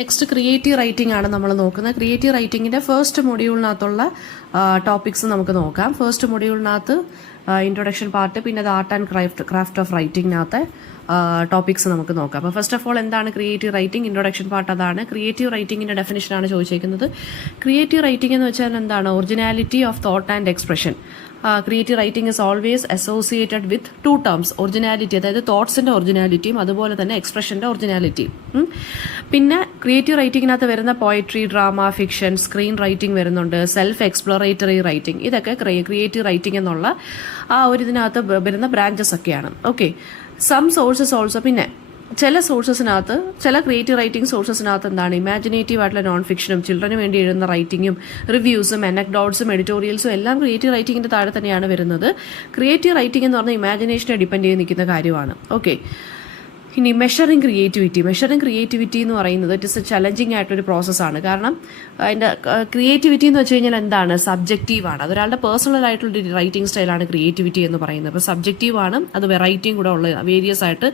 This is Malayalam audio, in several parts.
നെക്സ്റ്റ് ക്രിയേറ്റീവ് റൈറ്റിംഗ് ആണ് നമ്മൾ നോക്കുന്നത്. ക്രിയേറ്റീവ് റൈറ്റിംഗിന്റെ ഫസ്റ്റ് മൊഡ്യൂളിനകത്തുള്ള ടോപ്പിക്സ് നമുക്ക് നോക്കാം. ഫസ്റ്റ് മൊഡ്യൂളിനകത്ത് ഇൻട്രൊഡക്ഷൻ പാർട്ട്, പിന്നെ അത് ആർട്ട് ആൻഡ് ക്രാഫ്റ്റ് ഓഫ് റൈറ്റിംഗിനകത്തെ ടോപ്പിക്സ് നമുക്ക് നോക്കാം. അപ്പോൾ ഫസ്റ്റ് ഓഫ് ഓൾ എന്താണ് ക്രിയേറ്റീവ് റൈറ്റിംഗ്? ഇൻട്രൊഡക്ഷൻ പാർട്ട് അതാണ്. ക്രിയേറ്റീവ് റൈറ്റിംഗിന്റെ ഡെഫിനിഷനാണ് ചോദിച്ചിരിക്കുന്നത്. ക്രിയേറ്റീവ് റൈറ്റിംഗ് എന്ന് വെച്ചാൽ എന്താണ്? Originality of thought and expression. Creative writing is always associated with two terms. Originality, അതായത് തോട്ട്സിന്റെ ഒറിജിനാലിറ്റിയും അതുപോലെ തന്നെ എക്സ്പ്രഷന്റെ ഒറിജിനാലിറ്റിയും. പിന്നെ ക്രിയേറ്റീവ് റൈറ്റിംഗിനകത്ത് വരുന്ന poetry, drama, fiction, screen writing വരുന്നുണ്ട്, സെൽഫ് എക്സ്പ്ലോറേറ്ററി റൈറ്റിംഗ്. ഇതൊക്കെ ക്രിയേറ്റീവ് റൈറ്റിംഗ് എന്നുള്ള ആ ഒരു ഇതിനകത്ത് വരുന്ന ബ്രാഞ്ചസ് ഒക്കെയാണ്. Okay, some sources also. പിന്നെ ചില സോഴ്സസിനകത്ത്, ചില ക്രിയേറ്റീവ് റൈറ്റിംഗ് സോഴ്സസിനകത്ത് എന്താണ്? ഇമാജിനേറ്റീവ് ആയിട്ടുള്ള നോൺ ഫിക്ഷനും ചിൽഡ്രന് വേണ്ടി എഴുതുന്ന റൈറ്റിംഗും റിവ്യൂസും അനക്ഡോട്ട്സും എഡിറ്റോറിയൽസും എല്ലാം ക്രിയേറ്റീവ് റൈറ്റിംഗിന്റെ താഴെ തന്നെയാണ് വരുന്നത്. ക്രിയേറ്റീവ് റൈറ്റിംഗ് എന്ന് പറഞ്ഞാൽ ഇമാജിനേഷനെ ഡിപ്പെൻഡ് ചെയ്ത് നിൽക്കുന്ന കാര്യമാണ്. ഓക്കെ, ഇനി മെഷറിംഗ് ക്രിയേറ്റിവിറ്റി എന്ന് പറയുന്നത് ഇറ്റ് ഇസ് എ ചലഞ്ചിങ് ആയിട്ടൊരു പ്രോസസ്സാണ്. കാരണം അതിൻ്റെ ക്രിയേറ്റിവിറ്റി എന്ന് വെച്ച് കഴിഞ്ഞാൽ എന്താണ്? സബ്ജക്റ്റീവാണ്. അതൊരാളുടെ പേഴ്സണൽ ആയിട്ടുള്ള റൈറ്റിംഗ് സ്റ്റൈലാണ് ക്രിയേറ്റിവിറ്റി എന്ന് പറയുന്നത്. അപ്പോൾ സബ്ജക്റ്റീവാണ്, അത് വെറൈറ്റിയും കൂടെ ഉള്ള വേരിയസ് ആയിട്ട്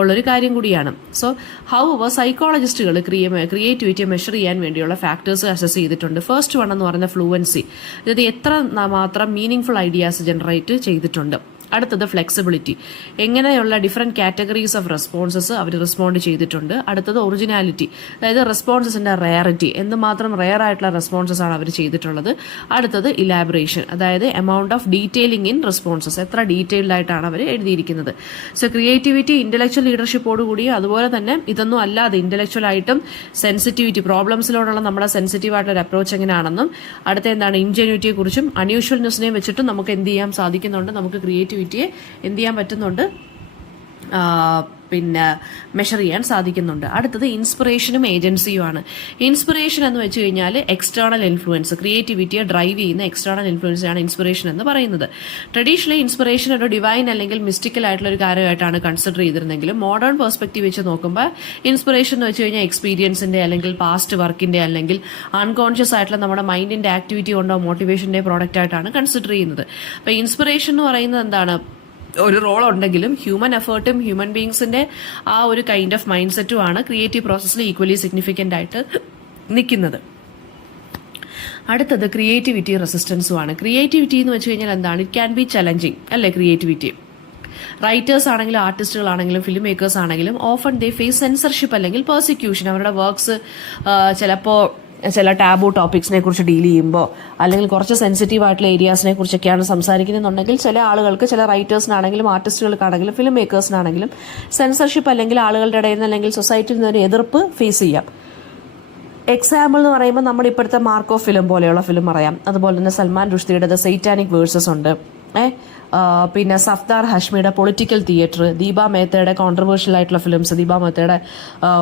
ഉള്ളൊരു കാര്യം കൂടിയാണ്. സോ ഹൗ സൈക്കോളജിസ്റ്റുകൾ ക്രിയേറ്റിവിറ്റിയെ മെഷർ ചെയ്യാൻ വേണ്ടിയുള്ള ഫാക്ടേഴ്സ് അസസ് ചെയ്തിട്ടുണ്ട്. ഫസ്റ്റ് വൺ എന്ന് പറയുന്ന ഫ്ലുവൻസി, അതായത് എത്ര മാത്രം മീനിങ് ഫുൾ ഐഡിയാസ് ജനറേറ്റ് ചെയ്തിട്ടുണ്ട്. അടുത്തത് ഫ്ലെക്സിബിലിറ്റി, എങ്ങനെയുള്ള ഡിഫറെന്റ് കാറ്റഗറീസ് ഓഫ് റെസ്പോൺസസ് അവർ റെസ്പോണ്ട് ചെയ്തിട്ടുണ്ട്. അടുത്തത് ഒറിജിനാലിറ്റി, അതായത് റെസ്പോൺസസിന്റെ റെയറിറ്റി, എന്തുമാത്രം റെയർ ആയിട്ടുള്ള റെസ്പോൺസസ് ആണ് അവർ ചെയ്തിട്ടുള്ളത്. അടുത്തത് ഇലാബറേഷൻ, അതായത് amount of detailing in responses, എത്ര ഡീറ്റെയിൽഡ് ആയിട്ടാണ് അവർ എഴുതിയിരിക്കുന്നത്. സോ ക്രിയേറ്റിവിറ്റി ഇന്റലക്ച്വൽ ലീഡർഷിപ്പോടുകൂടി, അതുപോലെ തന്നെ ഇതൊന്നും അല്ലാതെ ഇന്റലക്ച്വൽ ആയിട്ടും സെൻസിറ്റിവിറ്റി, പ്രോബ്ലംസിലോടുള്ള നമ്മുടെ സെൻസിറ്റീവ് ആയിട്ടുള്ള ഒരു അപ്രോച്ച് എങ്ങനെയാണെന്നും, അടുത്ത എന്താണ് ഇൻജെന്യൂറ്റിയെ കുറിച്ചും അൺയൂഷ്വൽനെസ്സിനെ വെച്ചിട്ടും നമുക്ക് എന്ത് ചെയ്യാൻ സാധിക്കുന്നുണ്ട്? നമുക്ക് ക്രിയേറ്റിവിറ്റിയെ എന്ത് ചെയ്യാൻ പറ്റുന്നുണ്ട്? പിന്നെ മെഷർ ചെയ്യാൻ സാധിക്കുന്നുണ്ട്. അടുത്തത് ഇൻസ്പിറേഷനും ഏജൻസിയുമാണ്. ഇൻസ്പിറേഷൻ എന്ന് വെച്ച് കഴിഞ്ഞാൽ എക്സ്റ്റേണൽ ഇൻഫ്ലുവൻസ്, ക്രിയേറ്റിവിറ്റിയെ ഡ്രൈവ് ചെയ്യുന്ന എക്സ്റ്റേണൽ ഇൻഫ്ലുവൻസാണ് ഇൻസ്പിറേഷൻ എന്ന് പറയുന്നത്. ട്രഡീഷണലി ഇൻസ്പിറേഷൻ ഒരു ഡിവൈൻ അല്ലെങ്കിൽ മിസ്റ്റിക്കൽ ആയിട്ടുള്ള ഒരു കാര്യമായിട്ടാണ് കൺസിഡർ ചെയ്തിരുന്നെങ്കിലും മോഡേൺ പെർസ്പെക്റ്റീവ് വെച്ച് നോക്കുമ്പോൾ ഇൻസ്പിറേഷൻ എന്ന് വെച്ച് കഴിഞ്ഞാൽ എക്സ്പീരിയൻസിന്റെ അല്ലെങ്കിൽ പാസ്റ്റ് വർക്കിന്റെ അല്ലെങ്കിൽ അൺകോൺഷ്യസ് ആയിട്ടുള്ള നമ്മുടെ മൈൻഡിന്റെ ആക്ടിവിറ്റി കൊണ്ടോ മോട്ടിവേഷന്റെ പ്രോഡക്റ്റ് ആയിട്ടാണ് കൺസിഡർ ചെയ്യുന്നത്. അപ്പൊ ഇൻസ്പിറേഷൻ എന്ന് പറയുന്നത് എന്താണ്? ഒരു റോൾ ഉണ്ടെങ്കിലും ഹ്യൂമൻ എഫേർട്ടും ഹ്യൂമൻ ബീങ്സിന്റെ ആ ഒരു കൈൻഡ് ഓഫ് മൈൻഡ് സെറ്റുമാണ് ക്രിയേറ്റീവ് പ്രോസസ്സിൽ ഈക്വലി സിഗ്നിഫിക്കന്റ് ആയിട്ട് നിൽക്കുന്നത്. അടുത്തത് ക്രിയേറ്റിവിറ്റി റെസിസ്റ്റൻസുമാണ്. ക്രിയേറ്റിവിറ്റി എന്ന് വെച്ച് കഴിഞ്ഞാൽ എന്താണ്? ഇറ്റ് ക്യാൻ ബി ചലഞ്ചിങ് അല്ലേ? ക്രിയേറ്റിവിറ്റി റൈറ്റേഴ്സ് ആണെങ്കിലും ആർട്ടിസ്റ്റുകളാണെങ്കിലും ഫിലിം മേക്കേഴ്സ് ആണെങ്കിലും ഓഫൺ ദേ ഫേസ് സെൻസർഷിപ്പ് അല്ലെങ്കിൽ പെർസിക്യൂഷൻ. അവരുടെ വർക്ക്സ് ചിലപ്പോൾ ചില ടാബു ടോപ്പിക്സിനെ കുറിച്ച് ഡീൽ ചെയ്യുമ്പോൾ അല്ലെങ്കിൽ കുറച്ച് സെൻസിറ്റീവ് ആയിട്ടുള്ള ഏരിയാസിനെ കുറിച്ചൊക്കെയാണ് സംസാരിക്കുന്നുണ്ടെങ്കിൽ ചില ആളുകൾക്ക്, ചില റൈറ്റേഴ്സിനാണെങ്കിലും ആർട്ടിസ്റ്റുകൾക്കാണെങ്കിലും ഫിലിം മേക്കേഴ്സിനാണെങ്കിലും സെൻസർഷിപ്പ് അല്ലെങ്കിൽ ആളുകളുടെ ഇടയിൽ നിന്ന് അല്ലെങ്കിൽ സൊസൈറ്റിയിൽ നിന്ന് ഒരു എതിർപ്പ് ഫേസ് ചെയ്യാം. എക്സാമ്പിൾ എന്ന് പറയുമ്പോൾ നമ്മുടെ ഇപ്പോഴത്തെ മാർക്കോ ഫിലിം പോലെയുള്ള ഫിലിം പറയാം. അതുപോലെ തന്നെ സൽമാൻ റുഷ്ദിയുടെ ദ സൈറ്റാനിക് വേഴ്സസ് ഉണ്ട്. പിന്നെ സഫ്താർ ഹഷ്മിയുടെ പൊളിറ്റിക്കൽ തിയേറ്റർ, ദീപ മേത്തയുടെ കോൺട്രവേഴ്ഷ്യൽ ആയിട്ടുള്ള ഫിലിംസ്, ദീപ മേത്തയുടെ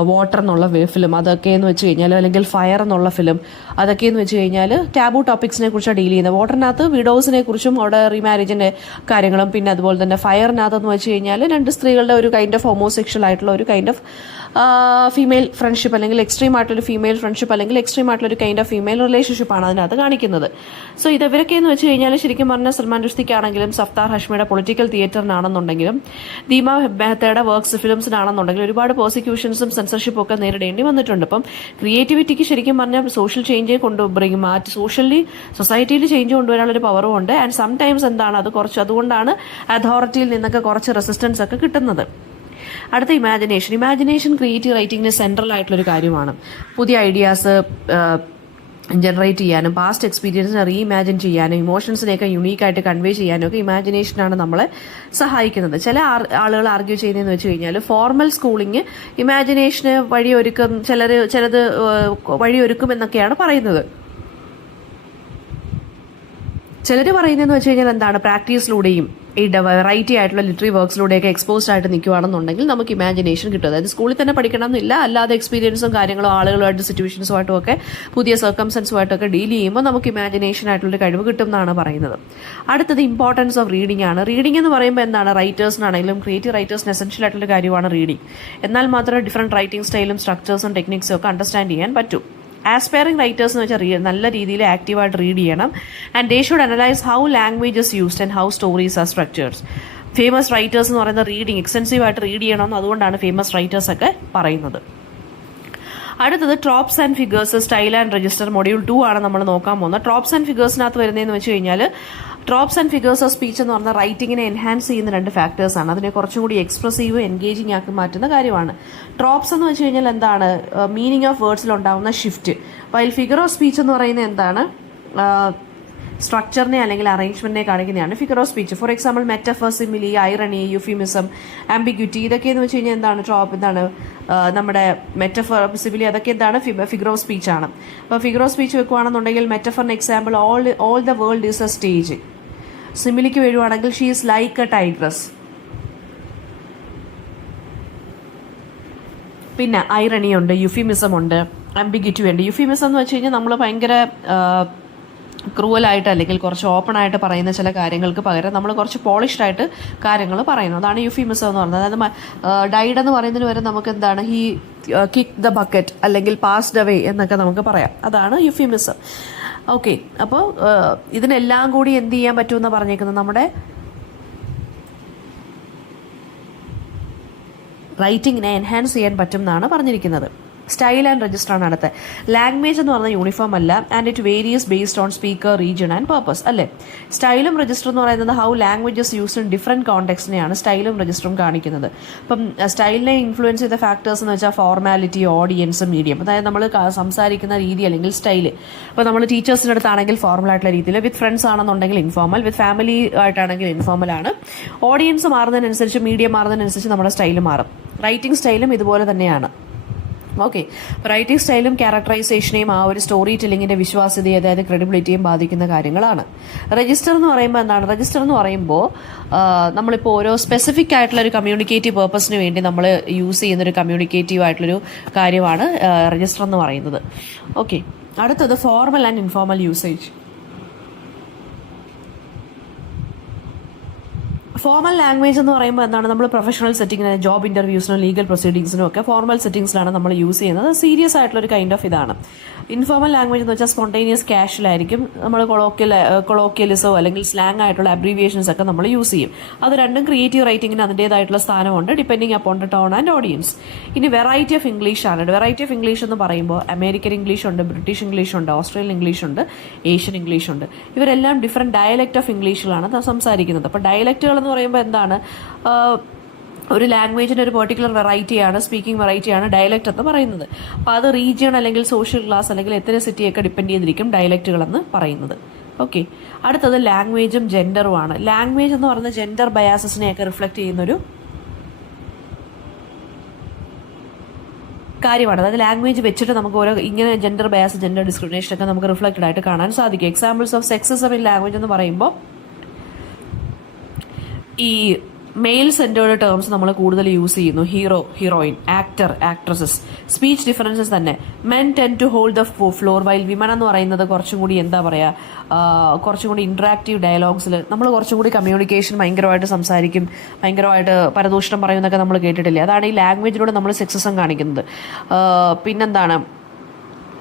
വാട്ടർ എന്നുള്ള ഫിലിം, അതൊക്കെ എന്ന് വെച്ച് കഴിഞ്ഞാൽ, അല്ലെങ്കിൽ ഫയർ എന്നുള്ള ഫിലിം, അതൊക്കെ എന്ന് വെച്ച് കഴിഞ്ഞാൽ ടാബു ടോപ്പിക്സിനെ കുറിച്ചാണ് ഡീൽ ചെയ്യുന്നത്. വാട്ടറിനകത്ത് വിഡോസിനെ കുറിച്ചും അവിടെ റീമാരേജിന്റെ കാര്യങ്ങളും, പിന്നെ അതുപോലെ തന്നെ ഫയറിനകത്ത് എന്ന് വെച്ച് കഴിഞ്ഞാൽ രണ്ട് സ്ത്രീകളുടെ ഒരു കൈൻഡ് ഓഫ് ഹോമോസെക്ഷൽ ആയിട്ടുള്ള ഒരു കൈൻഡ് ഓഫ് ഫീമെയിൽ ഫ്രണ്ട്ഷിപ്പ് അല്ലെങ്കിൽ എക്സ്ട്രീം ആയിട്ടുള്ള ഫീമെയിൽ ഫ്രണ്ട്ഷിപ്പ് അല്ലെങ്കിൽ എക്സ്ട്രീം ആയിട്ടുള്ള ഒരു കൈൻഡ് ഓഫ് ഫീമെയിൽ റിലേഷൻഷിപ്പാണ് അതിനകത്ത് കാണിക്കുന്നത്. സോ ഇവരൊക്കെ എന്ന് വെച്ച് കഴിഞ്ഞാൽ ശരിക്കും പറഞ്ഞാൽ സൽമാൻ റുഷ്ദിക്കാണെങ്കിലും സഫ്താർ ഹഷ്മിയുടെ പൊളിറ്റിക്കൽ തിയേറ്ററിനാണെന്നുണ്ടെങ്കിലും ദീപ മേത്തയുടെ വർക്ക്സ് ഫിലിംസിനാണെന്നുണ്ടെങ്കിലും ഒരുപാട് പ്രോസിക്യൂഷൻസും സെൻസർഷിപ്പും ഒക്കെ നേരിടേണ്ടി വന്നിട്ടുണ്ട്. അപ്പം ക്രിയേറ്റിവിറ്റിക്ക് ശരിക്കും പറഞ്ഞാൽ സോഷ്യൽ ചേഞ്ച് കൊണ്ടുവരും, സോഷ്യലി സൊസൈറ്റിയിൽ ചേഞ്ച് കൊണ്ടുവരാനുള്ള ഒരു പവറും ഉണ്ട്. ആൻഡ് സംടൈംസ് എന്താണ് അത് കുറച്ച്, അതുകൊണ്ടാണ് അതോറിറ്റിയിൽ നിന്നൊക്കെ കുറച്ച് റെസിസ്റ്റൻസ് ഒക്കെ കിട്ടുന്നത്. അടുത്ത ഇമാജിനേഷൻ ക്രിയേറ്റീവ് റൈറ്റിംഗിന് സെൻട്രൽ ആയിട്ടുള്ളൊരു കാര്യമാണ്. പുതിയ ഐഡിയാസ് ജനറേറ്റ് ചെയ്യാനും പാസ്റ്റ് എക്സ്പീരിയൻസിനെ റീഇമാജിൻ ചെയ്യാനും ഇമോഷൻസിനെയൊക്കെ യുണീക്കായിട്ട് കൺവേ ചെയ്യാനും ഒക്കെ ഇമാജിനേഷനാണ് നമ്മളെ സഹായിക്കുന്നത്. ചില ആളുകൾ ആർഗ്യൂ ചെയ്യുന്നതെന്ന് വെച്ച് കഴിഞ്ഞാൽ ഫോർമൽ സ്കൂളിംഗ് ഇമാജിനേഷന് വഴിയൊരുക്കും, ചിലത് വഴിയൊരുക്കും എന്നൊക്കെയാണ് പറയുന്നത്. ചിലർ പറയുന്നതെന്ന് വെച്ച് കഴിഞ്ഞാൽ എന്താണ്? പ്രാക്ടീസിലൂടെയും ഈ വെറൈറ്റി ആയിട്ടുള്ള ലിറ്ററി വർക്ക്സിലൂടെയൊക്കെ എക്സ്പോസ്ഡ് ആയിട്ട് നിൽക്കുകയാണെന്നുണ്ടെങ്കിൽ നമുക്ക് ഇമാജിനേഷൻ കിട്ടും. അതായത് സ്കൂളിൽ തന്നെ പഠിക്കണമെന്നില്ല, അല്ലാതെ എക്സ്പീരിയൻസും കാര്യങ്ങളും ആളുകളുമായിട്ട് സിറ്റുവേഷൻസുമായിട്ടും ഒക്കെ പുതിയ സർക്കംസ്റ്റൻസുമായിട്ടൊക്കെ ഡീൽ ചെയ്യുമ്പോൾ നമുക്ക് ഇമാജിനേഷൻ ആയിട്ടുള്ളൊരു കഴിവ് കിട്ടും എന്നാണ് പറയുന്നത്. അടുത്തത് ഇമ്പോർട്ടൻസ് ഓഫ് റീഡിംഗ് ആണ്. റീഡിംഗ് എന്ന് പറയുമ്പോൾ എന്താണ്? റൈറ്റേഴ്സിനാണെങ്കിലും ക്രിയേറ്റീവ് റൈറ്റേഴ്സിന് എസെൻഷ്യൽ ആയിട്ടുള്ള കാര്യമാണ് റീഡിംഗ്. എന്നാൽ മാത്രമേ ഡിഫറെൻറ്റ് റൈറ്റിംഗ് സ്റ്റൈലും സ്ട്രക്ചേഴ്സും ടെക്നിക്സും ഒക്കെ അണ്ടർസ്റ്റാൻഡ് ചെയ്യാൻ പറ്റും. ആസ്പയറിംഗ് റൈറ്റേഴ്സ് എന്ന് വെച്ചാൽ നല്ല രീതിയിൽ ആക്റ്റീവായിട്ട് റീഡ് ചെയ്യണം. And they should analyse how language is used and how stories R structured. Famous writers എന്ന് പറയുന്നത് റീഡിങ് എക്സ്റ്റെൻസീവായിട്ട് റീഡ് ചെയ്യണമെന്ന്, അതുകൊണ്ടാണ് ഫേമസ് റൈറ്റേഴ്സ് ഒക്കെ പറയുന്നത്. അടുത്തത് tropes and figures, style and register, module 2 ആണ് നമ്മൾ നോക്കാൻ പോകുന്നത്. ട്രോപ്സ് ആൻഡ് ഫിഗേഴ്സിനകത്ത് വരുന്നതെന്ന് വെച്ച് കഴിഞ്ഞാൽ tropes and figures of speech എന്ന് പറഞ്ഞാൽ റൈറ്റിങ്ങിനെ എൻഹാൻസ് ചെയ്യുന്ന 2 ഫാക്ടേഴ്സാണ്. അതിനെ കുറച്ചും കൂടി എക്സ്പ്രസീവ് എൻഗേജിങ് ആക്കി മാറ്റുന്ന കാര്യമാണ്. ട്രോപ്സ് എന്ന് വെച്ച് കഴിഞ്ഞാൽ എന്താണ്? മീനിങ് ഓഫ് വേർഡ്സിൽ ഉണ്ടാകുന്ന shift. While figure of speech എന്ന് പറയുന്നത് എന്താണ്? സ്ട്രക്ചറിനെ അല്ലെങ്കിൽ അറേഞ്ച്മെന്റിനെ കാണിക്കുന്നതാണ് figure of speech. For example metaphor, simile, irony, euphemism, ambiguity, ഇതൊക്കെയെന്ന് വെച്ച് കഴിഞ്ഞാൽ എന്താണ്? എന്താണ് നമ്മുടെ മെറ്റഫർ, സിമിലി, അതൊക്കെ എന്താണ്? ഫിഗർ ഓഫ് സ്പീച്ച് ആണ്. അപ്പോൾ ഫിഗർ ഓഫ് സ്പീച്ച് വെക്കുകയാണെന്നുണ്ടെങ്കിൽ മെറ്റഫറിന് example all the world is a stage. സിമിലിക്ക് വരുവാണെങ്കിൽ she is like a tigress. പിന്നെ ഐറണി ഉണ്ട്, യുഫിമിസം ഉണ്ട്, ആംബിഗ്യൂറ്റി ഉണ്ട്. യുഫിമിസം എന്ന് വെച്ച് കഴിഞ്ഞാൽ നമ്മൾ ഭയങ്കര ക്രൂവലായിട്ട് അല്ലെങ്കിൽ കുറച്ച് ഓപ്പൺ ആയിട്ട് പറയുന്ന ചില കാര്യങ്ങൾക്ക് പകരം നമ്മൾ കുറച്ച് പോളിഷ്ഡ് ആയിട്ട് കാര്യങ്ങൾ പറയുന്നു. അതാണ് യുഫിമിസം എന്ന് പറയുന്നത്. അതായത് ഡൈഡ് എന്ന് പറയുന്നതിന് വരെ നമുക്ക് എന്താണ്? ഹി കിക്ക് ദ ബക്കറ്റ് അല്ലെങ്കിൽ പാസ്ഡ് അവേ എന്നൊക്കെ നമുക്ക് പറയാം. അതാണ് യുഫിമിസം. ഓക്കെ, അപ്പോൾ ഇതിനെല്ലാം കൂടി എന്ത് ചെയ്യാൻ പറ്റുമെന്ന് പറഞ്ഞേക്കുന്നത് നമ്മുടെ റൈറ്റിങ്ങിനെ എൻഹാൻസ് ചെയ്യാൻ പറ്റും എന്നാണ് പറഞ്ഞിരിക്കുന്നത്. സ്റ്റൈൽ ആൻഡ് രജിസ്റ്റർ ആണ് അടുത്ത. ലാംഗ്വേജ് എന്ന് പറഞ്ഞാൽ യൂണിഫോം അല്ല, and it varies based on speaker, region and purpose അല്ലേ. സ്റ്റൈലും രജിസ്റ്റർ എന്ന് പറയുന്നത് how language's used in different കോണ്ടെക്സ്റ്റിനെയാണ് സ്റ്റൈലും രജിസ്റ്ററും കാണിക്കുന്നത്. അപ്പം സ്റ്റൈലിനെ ഇൻഫ്ലുവൻസ് ചെയ്ത ഫാക്ടേഴ്സ് എന്ന് വെച്ചാൽ ഫോർമാലിറ്റി, ഓഡിയൻസ്, മീഡിയം. അതായത് നമ്മൾ സംസാരിക്കുന്ന രീതി അല്ലെങ്കിൽ സ്റ്റൈല്. അപ്പോൾ നമ്മൾ ടീച്ചേഴ്സിൻ്റെ അടുത്താണെങ്കിൽ ഫോർമൽ ആയിട്ടുള്ള രീതിയിൽ, വിത്ത് ഫ്രണ്ട്സ് ആണെന്നുണ്ടെങ്കിൽ ഇൻഫോർമൽ, വിത്ത് ഫാമിലി ആയിട്ടാണെങ്കിൽ ഇൻഫോർമൽ ആണ്. ഓഡിയൻസ് മാറുന്നതിനനുസരിച്ച്, മീഡിയം മാറുന്നതിനനുസരിച്ച് നമ്മുടെ സ്റ്റൈൽ മാറും. റൈറ്റിംഗ് സ്റ്റൈലും ഇതുപോലെ തന്നെയാണ്. ഓക്കെ, റൈറ്റിംഗ് സ്റ്റൈലും ക്യാരക്ടറൈസേഷനെയും ആ ഒരു സ്റ്റോറി ടെല്ലിങ്ങിന്റെ വിശ്വാസ്യതയെ, അതായത് ക്രെഡിബിലിറ്റിയും ബാധിക്കുന്ന കാര്യങ്ങളാണ്. രജിസ്റ്റർ എന്ന് പറയുമ്പോൾ എന്താണ്? രജിസ്റ്റർ എന്ന് പറയുമ്പോൾ നമ്മളിപ്പോൾ ഓരോ സ്പെസിഫിക് ആയിട്ടുള്ള ഒരു കമ്മ്യൂണിക്കേറ്റീവ് പേർപ്പസിന് വേണ്ടി നമ്മൾ യൂസ് ചെയ്യുന്നൊരു കമ്മ്യൂണിക്കേറ്റീവ് ആയിട്ടുള്ളൊരു കാര്യമാണ് രജിസ്റ്റർ എന്ന് പറയുന്നത്. ഓക്കെ, അടുത്തത് formal and informal usage. Formal language എന്ന് പറയുമ്പോൾ എന്താണ്? നമ്മൾ പ്രൊഫഷണൽ സെറ്റിങ്ങിന്, ജോബ് ഇന്റർവ്യൂസിനും ലീഗൽ പ്രൊസീഡിങ്സിനും ഒക്കെ ഫോർമൽ സെറ്റിംഗ്സിലാണ് നമ്മൾ യൂസ് ചെയ്യുന്നത്. സീരിയസ് ആയിട്ടുള്ള ഒരു കൈൻഡ് ഓഫ് ഇതാണ്. ഇൻഫോർമൽ ലാംഗ്വേജ് എന്ന് വെച്ചാൽ സ്പോണ്ടേനിയസ്, കാഷ്വൽ ആയിരിക്കും. നമ്മൾ കൊളോക്കിയലിസോ അല്ലെങ്കിൽ സ്ലാങ് ആയിട്ടുള്ള അബ്രീവിയേഷൻസ് ഒക്കെ നമ്മൾ യൂസ് ചെയ്യും. അത് രണ്ടും ക്രിയേറ്റീവ് റൈറ്റിങ്ങിന് അതിൻ്റെതായിട്ടുള്ള സ്ഥാനമുണ്ട്, depending upon the tone and audience. ഇനി വെറൈറ്റി ഓഫ് ഇംഗ്ലീഷ് ആണ്. വെറൈറ്റി ഓഫ് ഇംഗ്ലീഷ് എന്ന് പറയുമ്പോൾ അമേരിക്കൻ ഇംഗ്ലീഷ് ഉണ്ട്, ബ്രിട്ടീഷ് ഇംഗ്ലീഷ് ഉണ്ട്, ഓസ്ട്രേലിയൻ ഇംഗ്ലീഷ് ഉണ്ട്, ഏഷ്യൻ ഇംഗ്ലീഷ് ഉണ്ട്. ഇവരെല്ലാം ഡിഫറെൻറ്റ് ഡയലക്റ്റ് ഓഫ് ഇംഗ്ലീഷിലാണ് സംസാരിക്കുന്നത്. അപ്പോൾ ഡയലക്റ്റുകൾ എന്ന് പറയുമ്പോൾ എന്താണ്? ഒരു ലാംഗ്വേജിൻ്റെ ഒരു പെർട്ടിക്കുലർ വെറൈറ്റിയാണ്, സ്പീക്കിംഗ് വെറൈറ്റിയാണ് ഡയലക്റ്റ് എന്ന് പറയുന്നത്. അപ്പോൾ അത് റീജിയൺ അല്ലെങ്കിൽ സോഷ്യൽ ക്ലാസ് അല്ലെങ്കിൽ എത്തനിസിറ്റിയൊക്കെ ഡിപ്പെൻഡ് ചെയ്തിരിക്കും ഡയലക്റ്റുകളെന്ന് പറയുന്നത്. ഓക്കെ, അടുത്തത് ലാംഗ്വേജും ജെൻഡറുമാണ്. ലാംഗ്വേജ് എന്ന് പറയുന്നത് ജെൻഡർ ബയാസസിനെയൊക്കെ റിഫ്ലക്റ്റ് ചെയ്യുന്നൊരു കാര്യമാണ്. അതായത് ലാംഗ്വേജ് വെച്ചിട്ട് നമുക്ക് ഓരോ ഇങ്ങനെ ജെൻഡർ ബയാസ്, ജെൻഡർ ഡിസ്ക്രിമിനേഷൻ ഒക്കെ നമുക്ക് റിഫ്ലക്റ്റഡ് ആയിട്ട് കാണാൻ സാധിക്കും. Examples of sexism in language എന്ന് പറയുമ്പോൾ ഈ മെയിൽ സെൻറ്റേർഡ് ടേംസ് നമ്മൾ കൂടുതൽ യൂസ് ചെയ്യുന്നു. Hero, heroine, actor, actresses. Speech differences തന്നെ. Men tend to hold the floor, while women എന്ന് പറയുന്നത് കുറച്ചും കൂടി എന്താ പറയുക, കുറച്ചും കൂടി ഇൻട്രാക്റ്റീവ് ഡയലോഗ്സിൽ നമ്മൾ കുറച്ചും കൂടി കമ്മ്യൂണിക്കേഷൻ ഭയങ്കരമായിട്ട് സംസാരിക്കും, ഭയങ്കരമായിട്ട് പരദൂഷണം പറയുന്നതൊക്കെ നമ്മൾ കേട്ടിട്ടില്ലേ. അതാണ് ഈ ലാംഗ്വേജിലൂടെ നമ്മൾ സെക്സിസം കാണിക്കുന്നത്. പിന്നെന്താണ്?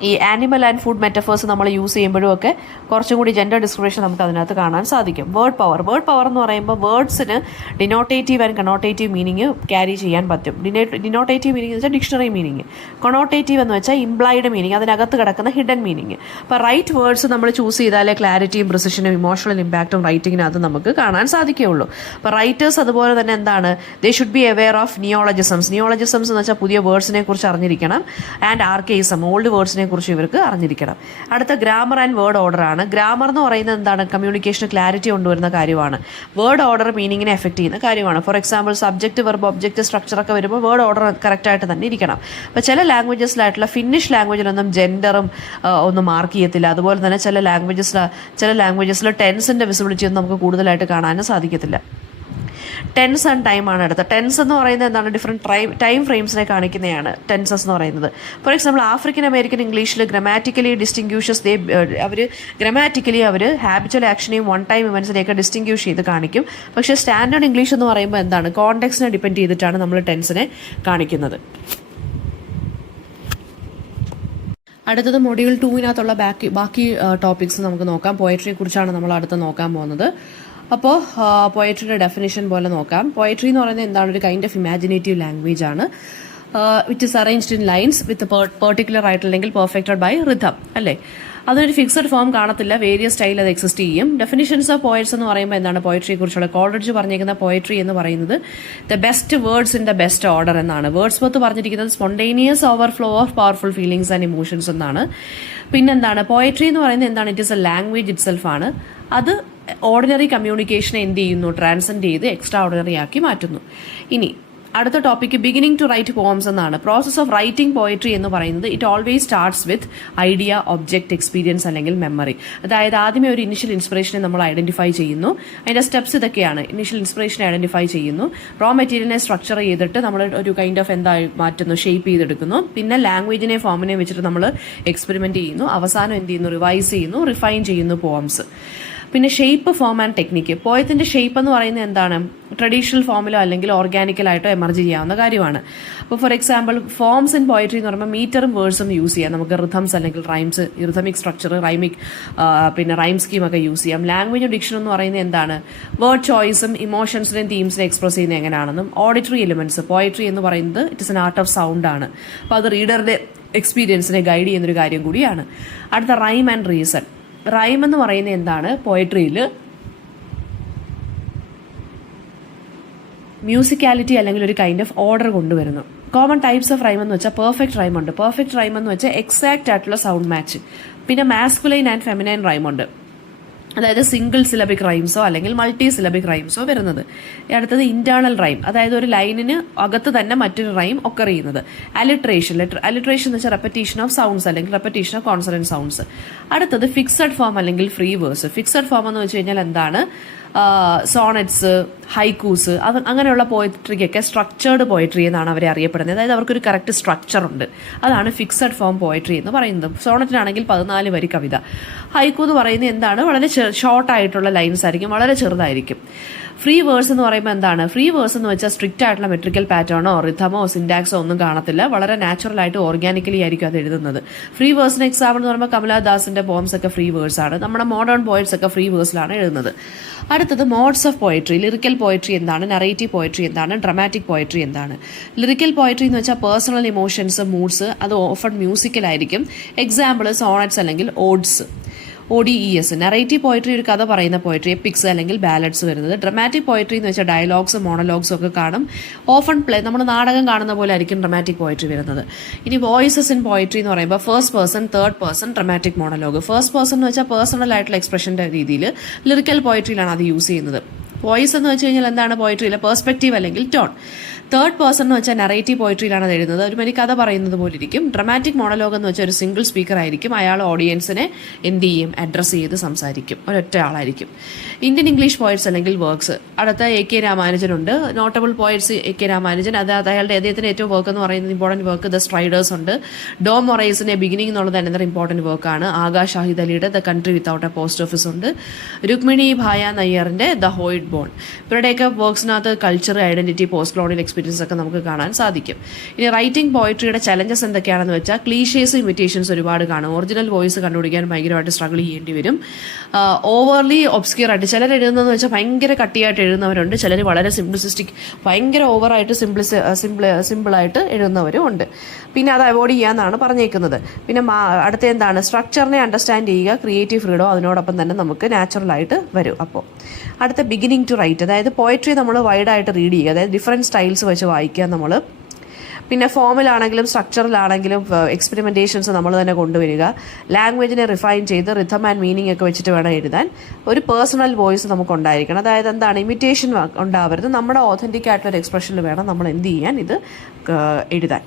ഈ ആനിമൽ ആൻഡ് ഫുഡ് മെറ്റഫേഴ്സ് നമ്മൾ യൂസ് ചെയ്യുമ്പോഴും ഒക്കെ കുറച്ചും കൂടി ജെൻഡർ ഡിസ്ക്രിമിനേഷൻ നമുക്ക് അതിനകത്ത് കാണാൻ സാധിക്കും. വേർഡ് പവർ എന്ന് പറയുമ്പോൾ വേർഡ്സിന് ഡിനോട്ടേറ്റീവ് ആൻഡ് കണോട്ടേറ്റീവ് മീനിങ് ക്യാരി ചെയ്യാൻ പറ്റും. ഡിനോട്ടേറ്റീവ് മീനിങ് എന്ന് വെച്ചാൽ ഡിക്ഷണറി മീനിങ്, കൊണോട്ടേറ്റീവ് എന്ന് വെച്ചാൽ ഇംപ്ലൈഡ് മീനിങ്, അതിനകത്ത് കിടക്കുന്ന ഹിഡൻ മീനിങ്. അപ്പോൾ റൈറ്റ് വേർഡ്സ് നമ്മൾ ചൂസ് ചെയ്താലേ ക്ലാരിറ്റിയും പ്രിസിഷനും ഇമോഷണൽ ഇമ്പാക്റ്റും റൈറ്റിങ്ങിനകത്ത് നമുക്ക് കാണാൻ സാധിക്കുകയുള്ളൂ. അപ്പോൾ റൈറ്റേഴ്സ് അതുപോലെ തന്നെ എന്താണ്? They should be aware of neologisms എന്ന് വെച്ചാൽ പുതിയ വേർഡ്സിനെ കുറിച്ച് അറിഞ്ഞിരിക്കണം. ആൻഡ് ആർക്കെയിസം, ഓൾഡ് വേർഡ്സിനെ കുറിച്ച് ഇവർക്ക് അറിഞ്ഞിരിക്കണം. അടുത്ത ഗ്രാമർ ആൻഡ് വേർഡ് ഓർഡർ ആണ്. ഗ്രാമർ എന്ന് പറയുന്നത് എന്താണ്? കമ്മ്യൂണിക്കേഷന് ക്ലാരിറ്റി കൊണ്ടുവരുന്ന കാര്യമാണ്. വേർഡ് ഓർഡർ മീനിങ്ങിനെ എഫക്ട് ചെയ്യുന്ന കാര്യമാണ്. For example subject, verb, object, structure ഒക്കെ വരുമ്പോൾ വേർഡ് ഓർഡർ കറക്റ്റായിട്ട് തന്നെ ഇരിക്കണം. അപ്പോൾ ചില ലാംഗ്വേജസിലായിട്ടുള്ള ഫിന്നിഷ് ലാംഗ്വേജിലൊന്നും ജെൻഡറും ഒന്നും മാർക്ക് ചെയ്യത്തില്ല. അതുപോലെ തന്നെ ചില ലാംഗ്വേജസിൽ ടെൻസിൻ്റെ വിസിബിലിറ്റി ഒന്നും നമുക്ക് കൂടുതലായിട്ട് കാണാനും സാധിക്കത്തില്ല. ടെൻസ് ആൻഡ് ടൈം ആണ് അടുത്ത. ടെൻസ് എന്ന് പറയുന്നത് എന്താണ്? ഡിഫറെൻറ്റ് ടൈം ഫ്രെയിംസിനെ കാണിക്കുന്നതാണ് ടെൻസസ് എന്ന് പറയുന്നത്. ഫോർ എക്സാമ്പിൾ ആഫ്രിക്കൻ അമേരിക്കൻ ഇംഗ്ലീഷിൽ ഗ്രാമാറ്റിക്കലി ഡിസ്റ്റിങ്ക്യൂഷസ് അവർ ഹാബിച്വൽ ആക്ഷനെയും വൺ ടൈം ഇവൻസിനെയൊക്കെ ഡിസ്റ്റിങ്ക്യൂഷ് ചെയ്ത് കാണിക്കും. പക്ഷേ സ്റ്റാൻഡേർഡ് ഇംഗ്ലീഷ് എന്ന് പറയുമ്പോൾ എന്താണ്? കോണ്ടെക്സ്റ്റിനെ ഡിപ്പെൻഡ് ചെയ്തിട്ടാണ് നമ്മൾ ടെൻസിനെ കാണിക്കുന്നത്. അടുത്തത് മൊഡ്യൂൾ 2 ബാക്കി ടോപ്പിക്സ് നമുക്ക് നോക്കാം. പോയട്രിയെ കുറിച്ചാണ് നമ്മൾ അടുത്ത് നോക്കാൻ പോകുന്നത്. അപ്പോൾ പോയട്രിയുടെ ഡെഫിനിഷൻ പോലെ നോക്കാം. പോയട്രി എന്ന് പറയുന്നത് എന്താണ്? ഒരു കൈൻഡ് ഓഫ് ഇമാജിനേറ്റീവ് ലാംഗ്വേജ് ആണ്. Which is arranged in lines with particular ആയിട്ടില്ലെങ്കിൽ പെർഫെക്റ്റഡ് ബൈ റിഥം അല്ലേ. അതൊരു ഫിക്സഡ് ഫോം കാണത്തില്ല, വേരിയസ് സ്റ്റൈൽ അത് എക്സിസ്റ്റ് ചെയ്യും. ഡെഫിനിഷൻസ് ഓഫ് പോയറ്റ്സ് എന്ന് പറയുമ്പോൾ എന്താണ് പോയട്രിയെ കുറിച്ചുള്ള കോളേജ് പറഞ്ഞിരിക്കുന്ന പോയട്രി എന്ന് പറയുന്നത് the best words in the best order എന്നാണ്. വേർഡ്സ് വർത്ത് പറഞ്ഞിരിക്കുന്നത് spontaneous overflow of powerful feelings and emotions എന്നാണ്. പിന്നെന്താണ് പോയട്രി എന്ന് പറയുന്നത് എന്താണ്, it is A language it self ആണ്. അത് ഓർഡിനറി കമ്മ്യൂണിക്കേഷനെ എന്ത് ചെയ്യുന്നു, ട്രാൻസെൻഡ് ചെയ്ത് എക്സ്ട്രാ ഓർഡിനറി ആക്കി മാറ്റുന്നു. ഇനി അടുത്ത topic beginning to write poems എന്നാണ്. പ്രോസസ് ഓഫ് റൈറ്റിംഗ് പോയട്രി എന്ന് പറയുന്നത് it always starts with idea, object, experience അല്ലെങ്കിൽ മെമ്മറി. അതായത് ആദ്യമേ ഒരു ഇനിഷ്യൽ ഇൻസ്പിറേഷനെ നമ്മൾ ഐഡന്റിഫൈ ചെയ്യുന്നു. അതിന്റെ സ്റ്റെപ്സ് ഇതൊക്കെയാണ്. ഇനിഷ്യൽ ഇൻസ്പിറേഷനെ ഐഡന്റിഫൈ ചെയ്യുന്നു, റോ മെറ്റീരിയലിനെ സ്ട്രക്ചർ ചെയ്തിട്ട് നമ്മൾ ഒരു കൈൻഡ് ഓഫ് എന്താ മാറ്റുന്നു, ഷേപ്പ് ചെയ്തെടുക്കുന്നു. പിന്നെ ലാംഗ്വേജിനെ ഫോമിനെ വെച്ചിട്ട് നമ്മൾ എക്സ്പെരിമെന്റ് ചെയ്യുന്നു. അവസാനം എന്ത് ചെയ്യുന്നു, റിവൈസ് ചെയ്യുന്നു, റിഫൈൻ ചെയ്യുന്നു പോംസ്. പിന്നെ ഷേപ്പ്, ഫോം ആൻഡ് ടെക്നിക്ക്. പോയത്തിന്റെ ഷേപ്പ് എന്ന് പറയുന്നത് എന്താണ്, ട്രഡീഷണൽ ഫോമിലോ അല്ലെങ്കിൽ ഓർഗാനിക്കലായിട്ടോ എമർജ് ചെയ്യാവുന്ന കാര്യമാണ്. അപ്പോൾ for example forms in poetry എന്ന് പറയുമ്പോൾ മീറ്ററും വേർഡ്സും യൂസ് ചെയ്യാം. നമുക്ക് റിഥംസ് അല്ലെങ്കിൽ റൈംസ്, റിഥമിക് സ്ട്രക്ചർ, പിന്നെ റൈം സ്കീം ഒക്കെ യൂസ് ചെയ്യാം. ലാംഗ്വേജ് ഡിക്ഷൻ എന്ന് പറയുന്നത് എന്താണ്, വേർഡ് ചോയ്സും ഇമോഷൻസിനെയും തീംസിനെ എക്സ്പ്രസ് ചെയ്യുന്നത് എങ്ങനെയാണെന്നും. ഓഡിറ്ററി എലിമെന്റ്സ്, പോയട്രി എന്ന് പറയുന്നത് it is an art of sound ആണ്. അപ്പോൾ അത് റീഡറുടെ എക്സ്പീരിയൻസിനെ ഗൈഡ് ചെയ്യുന്നൊരു കാര്യം കൂടിയാണ്. അടുത്ത റൈം ആൻഡ് റീസൺ. റൈം എന്ന് പറയുന്നത് എന്താണ്, പോയട്രിയിൽ മ്യൂസിക്കാലിറ്റി അല്ലെങ്കിൽ ഒരു കൈൻഡ് ഓഫ് ഓർഡർ കൊണ്ടുവരുന്നു. കോമൺ ടൈപ്സ് ഓഫ് റൈം എന്ന് വെച്ചാൽ പെർഫെക്റ്റ് റൈം ഉണ്ട്. പെർഫെക്റ്റ് റൈം എന്ന് വെച്ചാൽ എക്സാക്ട് ആയിട്ടുള്ള സൗണ്ട് മാച്ച്. പിന്നെ മാസ്കുലൈൻ ആൻഡ് ഫെമിനൈൻ റൈം ഉണ്ട്. അതായത് സിംഗിൾ സിലബിക് റൈംസോ അല്ലെങ്കിൽ മൾട്ടി സിലബിക് റൈംസോ വരുന്നത്. അടുത്തത് ഇന്റേണൽ റൈം, അതായത് ഒരു ലൈനിന് അകത്ത് തന്നെ മറ്റൊരു റൈം ഒക്കെ ചെയ്യുന്നത്. അലിട്രേഷൻ എന്ന് വെച്ചാൽ റെപ്പറ്റീഷൻ ഓഫ് സൗണ്ട്സ് അല്ലെങ്കിൽ റെപ്പറ്റീഷൻ ഓഫ് കോൺസണന്റ് സൗണ്ട്സ്. അടുത്തത് ഫിക്സഡ് ഫോം അല്ലെങ്കിൽ ഫ്രീ വേഴ്സ്. ഫിക്സഡ് ഫോം എന്ന് വെച്ച് കഴിഞ്ഞാൽ എന്താണ്, സോണറ്റ്സ്, ഹൈക്കൂസ്, അത് അങ്ങനെയുള്ള പോയട്രിക്കൊക്കെ സ്ട്രക്ചേർഡ് പോയട്രി എന്നാണ് അവരെ അറിയപ്പെടുന്നത്. അതായത് അവർക്കൊരു കറക്റ്റ് സ്ട്രക്ചർ ഉണ്ട്. അതാണ് ഫിക്സഡ് ഫോം പോയട്രി എന്ന് പറയുന്നത്. സോണറ്റിനാണെങ്കിൽ 14 വരി കവിത. ഹൈക്കു എന്ന് പറയുന്നത് എന്താണ്, വളരെ ഷോർട്ട് ആയിട്ടുള്ള ലൈൻസ് ആയിരിക്കും, വളരെ ചെറുതായിരിക്കും. ഫ്രീ വേഴ്സ് എന്ന് പറയുമ്പോൾ എന്താണ്, ഫ്രീ വേഴ്സ് എന്ന് വെച്ചാൽ സ്ട്രിക്റ്റ് ആയിട്ടുള്ള മെട്രിക്കൽ പാറ്റേണോ റിഥമോ സിൻഡാക്സോ ഒന്നും കാണത്തില്ല, വളരെ നാച്ചുറൽ ആയിട്ട് ഓർഗാനിക്കലി ആയിരിക്കും അത് എഴുതുന്നത്. ഫ്രീ വേഴ്സിന് എക്സാമ്പിൾ എന്ന് പറയുമ്പോൾ കമലാദാസിന്റെ പോംസ് ഒക്കെ ഫ്രീ വേഴ്സ് ആണ്. നമ്മുടെ മോഡേൺ പോയറ്റ്സ് ഒക്കെ ഫ്രീ വേഴ്സിലാണ് എഴുതുന്നത്. അടുത്തത് modes of poetry. Lyrical poetry എന്താണ്, നറേറ്റീവ് പോയട്രി എന്താണ്, ഡ്രമാറ്റിക് പോയട്രി എന്താണ്. ലിറിക്കൽ പോയട്രി എന്ന് വെച്ചാൽ പേഴ്സണൽ ഇമോഷൻസ്, മൂഡ്സ്, അത് ഓഫൺ മ്യൂസിക്കൽ ആയിരിക്കും. എക്സാമ്പിൾ സോണറ്റ്സ് അല്ലെങ്കിൽ ഓഡ്സ്, ODES. നറേറ്റീവ് പോയട്രി ഒരു കഥ പറയുന്ന പോയട്രി, എപ്പിക്സ് അല്ലെങ്കിൽ ബാലഡ്സ് വരുന്നത്. ഡ്രമാറ്റിക് പോയട്രി എന്ന് വെച്ചാൽ ഡയലോഗ്സ്, മോണലോഗ്സും ഒക്കെ കാണും. ഓഫൺ പ്ലേ, നമ്മൾ നാടകം കാണുന്ന പോലെ ആയിരിക്കും ഡ്രമാറ്റിക് പോയട്രി വരുന്നത്. ഇനി വോയിസസ് ഇൻ പോയട്രി എന്ന് പറയുമ്പോൾ first person, third person, dramatic monologue. First person എന്ന് വെച്ചാൽ പേഴ്സണൽ ആയിട്ടുള്ള എക്സ്പ്രഷന്റെ രീതിയിൽ ലിറിക്കൽ പോയട്രിയിലാണ് അത് യൂസ് ചെയ്യുന്നത്. വോയിസ് എന്ന് വെച്ച് കഴിഞ്ഞാൽ എന്താണ്, പോയട്രിയിലെ പെർസ്പെക്റ്റീവ് അല്ലെങ്കിൽ ടോൺ. തേർഡ് പേഴ്സൺ എന്ന് വെച്ചാൽ നറേറ്റീവ് പോയട്രിയിലാണ് അത് എഴുതുന്നത്, ഒരു മനി കഥ പറയുന്നത് പോലെ ഇരിക്കും. ഡ്രമാറ്റിക് മോണലോഗ് എന്ന് വെച്ചാൽ ഒരു സിംഗിൾ സ്പീക്കർ ആയിരിക്കും, അയാൾ ഓഡിയൻസിനെ എന്ത് ചെയ്യും, അഡ്രസ്സ് ചെയ്ത് സംസാരിക്കും, ഒരൊറ്റ ആളായിരിക്കും. ഇന്ത്യൻ ഇംഗ്ലീഷ് പോയറ്റ്സ് അല്ലെങ്കിൽ വർക്ക്സ്. അടുത്ത AK രാമാനുജനുണ്ട്, നോട്ടബിൾ പോയറ്റ്സ് AK രാമാനുജൻ. അത് അദ്ദേഹത്തിന്റെ ഏറ്റവും വർക്ക് എന്ന് പറയുന്നത് ഇമ്പോർട്ടന്റ് വർക്ക് ദ സ്ട്രൈഡേഴ്സ് ഉണ്ട്. ഡോം മൊറൈസിന്റെ ബിഗിനിങ് എന്നുള്ളത് അനന്തർ ഇമ്പോർട്ടന്റ് വർക്കാണ്. ആകാ ഷാഹിദ് അലിയുടെ the Country Without a Post Office ഉണ്ട്. രുക്മിണി ഭായ നയ്യറിന്റെ ദ ഹോയിഡ് ബോൺ. ഇവരുടെയൊക്കെ വർക്ക്സിനകത്ത് culture, identity, post colonial experience ഒക്കെ നമുക്ക് കാണാൻ സാധിക്കും. ഇനി റൈറ്റിംഗ് പോയട്രിയുടെ ചലഞ്ചസ് എന്തൊക്കെയാണെന്ന് വെച്ചാൽ ക്ലീഷേസ്, ഇമിറ്റേഷൻസ് ഒരുപാട് കാണും. ഒറിജിനൽ വോയിസ് കണ്ടുപിടിക്കാൻ ഭയങ്കരമായിട്ട് സ്ട്രഗിൾ ചെയ്യേണ്ടി വരും. ഓവർലി ഒബ്സ്ക്യൂർ ആയിട്ട് ചിലർ എഴുതുന്നതെന്ന് വെച്ചാൽ ഭയങ്കര കട്ടിയായിട്ട് എഴുതുന്നവരുണ്ട്, ചിലർ വളരെ സിംപ്ലിസിസ്റ്റിക്, ഭയങ്കര ഓവറായിട്ട് സിമ്പിളായിട്ട് എഴുതുന്നവരും ഉണ്ട്. പിന്നെ അത് അവോയ്ഡ് ചെയ്യാന്നാണ് പറഞ്ഞേക്കുന്നത്. പിന്നെ അടുത്ത എന്താണ്, സ്ട്രക്ചറിനെ അണ്ടർസ്റ്റാൻഡ് ചെയ്യുക, ക്രിയേറ്റീവ് ഫ്രീഡം അതിനോടൊപ്പം തന്നെ നമുക്ക് നാച്ചുറലായിട്ട് വരും. അപ്പോൾ അടുത്ത ബിഗിനിങ് ടു റൈറ്റ്, അതായത് പോയട്രി നമ്മൾ വൈഡായിട്ട് റീഡ് ചെയ്യുക, അതായത് ഡിഫറെൻറ്റ് സ്റ്റൈൽസ് വെച്ച് വായിക്കുക നമ്മൾ. പിന്നെ ഫോമിലാണെങ്കിലും സ്ട്രക്ചറിലാണെങ്കിലും എക്സ്പെരിമെൻറ്റേഷൻസ് നമ്മൾ തന്നെ കൊണ്ടുവരിക. ലാംഗ്വേജിനെ റിഫൈൻ ചെയ്ത് റിഥം ആൻഡ് മീനിങ് ഒക്കെ വെച്ചിട്ട് വേണം എഴുതാൻ. ഒരു പേഴ്സണൽ വോയിസ് നമുക്ക് ഉണ്ടായിരിക്കണം, അതായത് എന്താണ്, ഇമിറ്റേഷൻ ഉണ്ടാവരുത്, നമ്മുടെ ഓഥൻറ്റിക് ആയിട്ടുള്ള ഒരു എക്സ്പ്രഷനിൽ വേണം നമ്മൾ എന്ത് ചെയ്യാൻ, ഇത് എഴുതാൻ.